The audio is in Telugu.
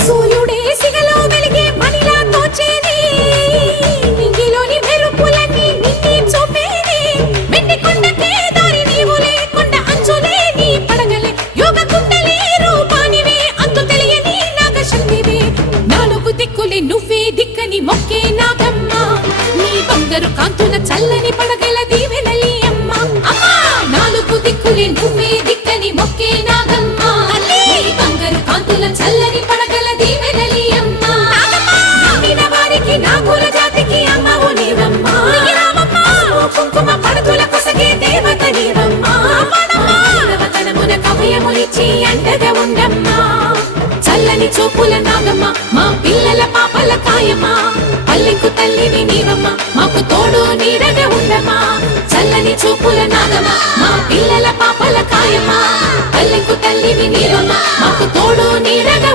సూర్యుడే సిగలో వెలిగే మణిలా తోచేది, నింగిలోని మెరుపులన్నీ నిన్నే చూపేది. వెండి కొండకే దారి నీవులే, కొండ అంచులే నీ పడగలే, యోగ కుండలే రూపానివే, అంతు తెలియని నాగశక్తివే. నాలుగు దిక్కులే నువ్వే దిక్కని మొక్కే నాగమ్మ, నీ బంగారు కాంతుల చల్లని పడగల దీవెనలి అమ్మ. అమ్మా నాలుగు దిక్కులే నువ్వే దిక్కని మొక్కే నాగమ్మ, నీ బంగారు కాంతుల చల్లని పడగల దీవెనలి అమ్మ. నమ్మిన వారికి నాగుల జాతికి అమ్మవు నీవమ్మ, కుంకుమ పడతుల కొసగే దేవత నీవమ్మ. దేవతనమున కభయమునిచ్చి అండగా ఉండమ్మా, చల్లని చూపుల నాగమ్మ, మా పిల్లల పాపల కాయమ్మ. పల్లెకు తల్లివి నీవమ్మ, మాకు తోడు నీడగా ఉండమ్మా, చల్లని చూపుల నాగమ్మ, మా పిల్లల పాపల కాయమ్మ. పల్లెకు తల్లివి నీవమ్మ, మాకు తోడు నీడగా